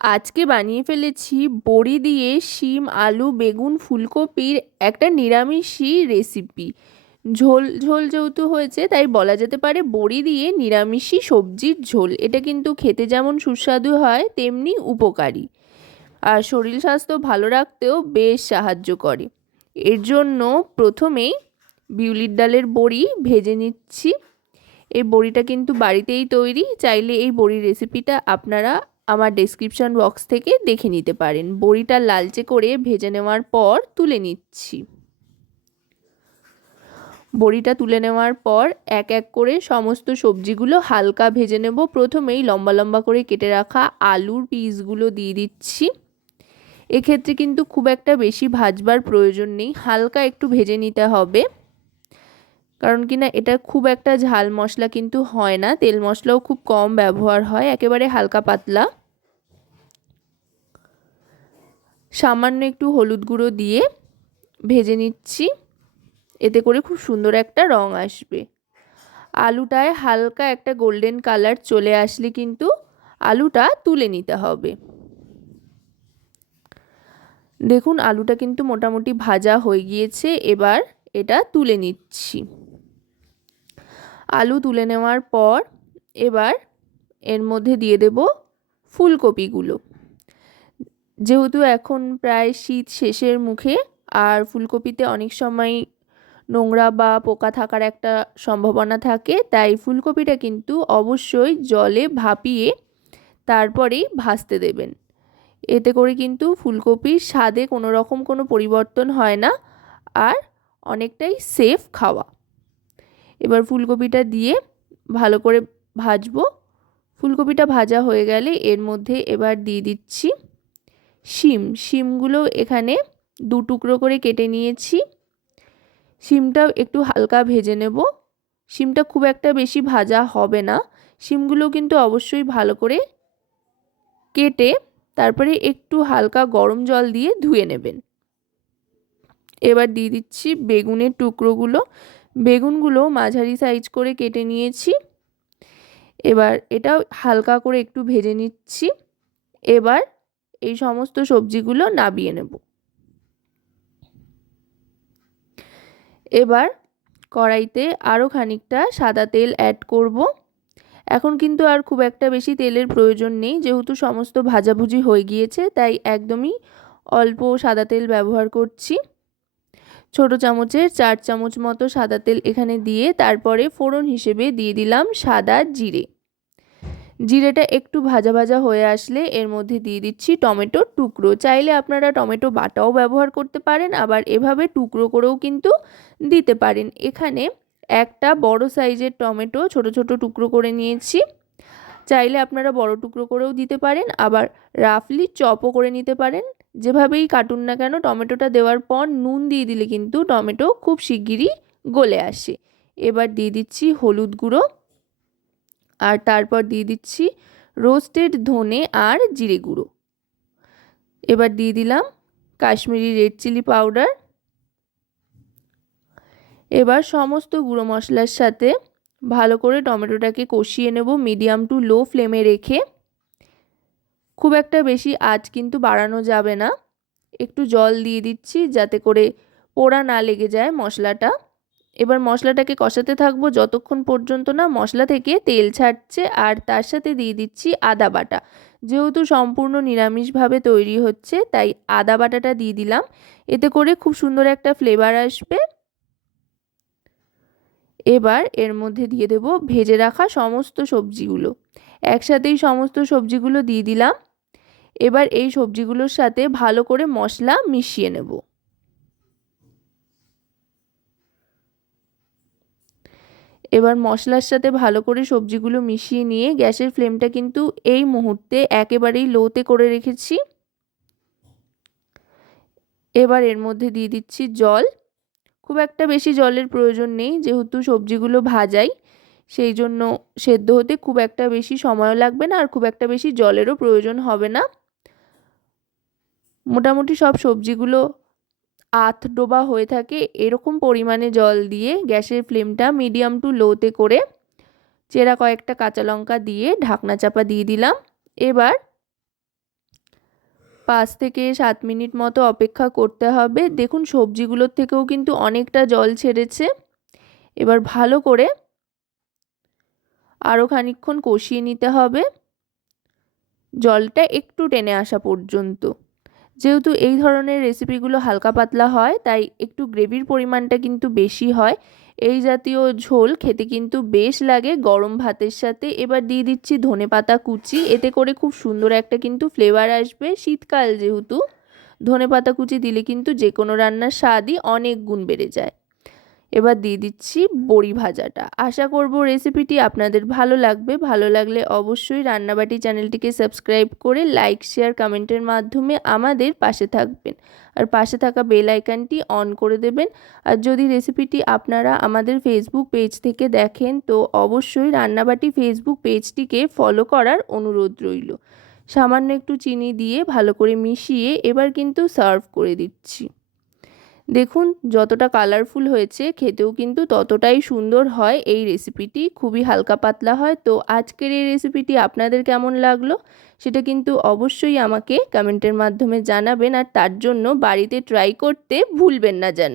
আজকে বানিয়ে ফেলেছি বড়ি দিয়ে শিম, আলু, বেগুন, ফুলকপির একটা নিরামিষই রেসিপি ঝোল ঝোল যেহেতু হয়েছে, তাই বলা যেতে পারে বড়ি দিয়ে নিরামিষই সবজির ঝোল। এটা কিন্তু খেতে যেমন সুস্বাদু হয়, তেমনি উপকারী। আর শরীর স্বাস্থ্য ভালো রাখতেও বেশ সাহায্য করে। এর জন্য প্রথমেই বিউলির ডালের বড়ি ভেজে নিচ্ছি। এই বড়িটা কিন্তু বাড়িতেই তৈরি। চাইলে এই বড়ির রেসিপিটা আপনারা আমার ডেসক্রিপশান বক্স থেকে দেখে নিতে পারেন। বড়িটা লালচে করে ভেজে নেওয়ার পর তুলে নিচ্ছি। বড়িটা তুলে নেওয়ার পর এক এক করে সমস্ত সবজিগুলো হালকা ভেজে নেব। প্রথমেই লম্বা লম্বা করে কেটে রাখা আলুর পিসগুলো দিয়ে দিচ্ছি। এক্ষেত্রে কিন্তু খুব একটা বেশি ভাজবার প্রয়োজন নেই, হালকা একটু ভেজে নিতে হবে। কারণ কি না, এটা খুব একটা ঝাল মশলা কিন্তু হয় না, তেল মশলাও খুব কম ব্যবহার হয়, একেবারে হালকা পাতলা। সামান্য একটু হলুদ গুঁড়ো দিয়ে ভেজে নিচ্ছি। এতে করে খুব সুন্দর একটা রং আসবে। আলুটায় হালকা একটা গোল্ডেন কালার চলে আসলে কিন্তু আলুটা তুলে নিতে হবে। দেখুন, আলুটা কিন্তু মোটামুটি ভাজা হয়ে গিয়েছে, এবার এটা তুলে নিচ্ছি। আলু তুলে নেওয়ার পর এবার এর মধ্যে দিয়ে দেব ফুলকপিগুলো। যেহেতু এখন প্রায় শীত শেষের মুখে, আর ফুলকপিতে অনেক সময় নোংরা বা পোকা থাকার একটা সম্ভাবনা থাকে, তাই ফুলকপিটা কিন্তু অবশ্যই জলে ভাপিয়ে তারপরেই ভাজতে দেবেন। এতে করে কিন্তু ফুলকপির স্বাদে কোনো রকম কোনো পরিবর্তন হয় না, আর অনেকটাই সেফ খাওয়া। এবার ফুলকপিটা দিয়ে ভালো করে ভাজবো। ফুলকপিটা ভাজা হয়ে গেলে এর মধ্যে এবার দিয়ে দিচ্ছি শিম, শিমগুলো এখানে দু টুকরো করে কেটে নিয়েছি। শিমটাও একটু হালকা ভেজে নেব। শিমটা খুব একটা বেশি ভাজা হবে না। শিমগুলো কিন্তু অবশ্যই ভালো করে কেটে তারপরে একটু হালকা গরম জল দিয়ে ধুয়ে নেবেন। এবার দিয়ে দিচ্ছি বেগুনের টুকরোগুলো। বেগুনগুলো মাঝারি সাইজ করে কেটে নিয়েছি। এবার এটা হালকা করে একটু ভেজে নিচ্ছি। এবার এই সমস্ত সবজিগুলো নাবিয়ে নেব। এবার কড়াইতে আরও খানিকটা সাদা তেল অ্যাড করব। এখন কিন্তু আর খুব একটা বেশি তেলের প্রয়োজন নেই, যেহেতু সমস্ত ভাজাভুজি হয়ে গিয়েছে, তাই একদমই অল্প সাদা তেল ব্যবহার করছি। ছোট চামচের চার চামচ মতো সাদা তেল এখানে দিয়ে তারপরে ফোড়ন হিসেবে দিয়ে দিলাম সাদা জিরে। জিরেটা একটু ভাজা ভাজা হয়ে আসলে এর মধ্যে দিয়ে দিচ্ছি টমেটো টুকরো। চাইলে আপনারা টমেটো বাটাও ব্যবহার করতে পারেন, আবার এভাবে টুকরো করেও কিন্তু দিতে পারেন। এখানে একটা বড় সাইজের টমেটো ছোট ছোট টুকরো করে নিয়েছি। চাইলে আপনারা বড় টুকরো করেও দিতে পারেন, আবার রাফলি চপও করে নিতে পারেন। যেভাবেই কাটুন না কেন, টমেটোটা দেওয়ার পর নুন দিয়ে দিলে কিন্তু টমেটো খুব শিগগিরই গলে আসে। এবার দিয়ে দিচ্ছি হলুদ গুঁড়ো। আর তারপর দিয়ে দিচ্ছি রোস্টেড ধনে আর জিরে গুঁড়ো। এবার দিয়ে দিলাম কাশ্মীরি রেড চিলি পাউডার। এবার সমস্ত গুঁড়ো মশলার সাথে ভালো করে টমেটোটাকে কষিয়ে নেব মিডিয়াম টু লো ফ্লেমে রেখে। খুব একটা বেশি আঁচ কিন্তু বাড়ানো যাবে না। একটু জল দিয়ে দিচ্ছি যাতে করে পোড়া না লেগে যায় মশলাটা। এবার মশলাটাকে কষাতে থাকব যতক্ষণ পর্যন্ত না মশলা থেকে তেল ছাড়ছে আর তার সাথে দিয়ে দিচ্ছি আদা বাটা। যেহেতু সম্পূর্ণ নিরামিষভাবে তৈরি হচ্ছে, তাই আদা বাটাটা দিয়ে দিলাম। এতে করে খুব সুন্দর একটা ফ্লেভার আসবে। এবার এর মধ্যে দিয়ে দেব ভেজে রাখা সমস্ত সবজিগুলো। একসাথেই সমস্ত সবজিগুলো দিয়ে দিলাম। এবার এই সবজিগুলোর সাথে ভালো করে মশলা মিশিয়ে নেব। এবার মশলার সাথে ভালো করে সবজিগুলো মিশিয়ে নিয়ে গ্যাসের ফ্লেমটা কিন্তু এই মুহূর্তে একেবারেই লোতে করে রেখেছি। এবার এর মধ্যে দিয়ে দিচ্ছি জল। খুব একটা বেশি জলের প্রয়োজন নেই, যেহেতু সবজিগুলো ভাজাই, সেই জন্য সেদ্ধ হতে খুব একটা বেশি সময়ও লাগবে না আর খুব একটা বেশি জলেরও প্রয়োজন হবে না। মোটামুটি সব সবজিগুলো আধ ডোবা হয়ে থাকে এরকম পরিমাণে জল দিয়ে গ্যাসের ফ্লেমটা মিডিয়াম টু লোতে করে চেরা কয়েকটা কাঁচা লঙ্কা দিয়ে ঢাকনা চাপা দিয়ে দিলাম। এবার পাঁচ থেকে সাত মিনিট মতো অপেক্ষা করতে হবে। দেখুন সবজিগুলোর থেকেও কিন্তু অনেকটা জল ছেড়েছে। এবার ভালো করে আরও খানিক্ষণ কষিয়ে নিতে হবে। জলটা একটু টেনে আসা পর্যন্ত। যেহেতু এই ধরনের রেসিপিগুলো হালকা পাতলা হয়, তাই একটু গ্রেভির পরিমাণটা কিন্তু বেশি হয়। এই জাতীয় ঝোল খেতে কিন্তু বেশ লাগে গরম ভাতের সাথে। এবার দিয়ে দিচ্ছি ধনে পাতা কুচি। এতে করে খুব সুন্দর একটা কিন্তু ফ্লেভার আসবে শীতকাল যেহেতু। ধনে পাতা কুচি দিলে কিন্তু যে কোনো রান্নার স্বাদই অনেক গুণ বেড়ে যায়। এবার দিয়ে দিচ্ছি বড়ি ভাজাটা। আশা করব রেসিপিটি আপনাদের ভালো লাগবে। ভালো লাগলে অবশ্যই রান্নাবাটি চ্যানেলটিকে সাবস্ক্রাইব করে লাইক শেয়ার কমেন্টের মাধ্যমে আমাদের পাশে থাকবেন। আর পাশে থাকা বেল আইকনটি অন করে দেবেন। আর যদি রেসিপিটি আপনারা আমাদের ফেসবুক পেজ থেকে দেখেন, তো অবশ্যই রান্নাবাটি ফেসবুক পেজটিকে ফলো করার অনুরোধ রইল। সামান্য একটু চিনি দিয়ে ভালো করে মিশিয়ে এবার কিন্তু সার্ভ করে দিচ্ছি। দেখুন, যতটা কালারফুল হয়েছে, খেতেও কিন্তু ততটাই সুন্দর হয়। এই রেসিপিটি খুবই হালকা পাতলা হয়। তো আজকের এই রেসিপিটি আপনাদের কেমন লাগল? সেটা কিন্তু অবশ্যই আমাকে কমেন্টের মাধ্যমে জানাবেন। আর তার জন্য বাড়িতে ট্রাই করতে ভুলবেন না যেন।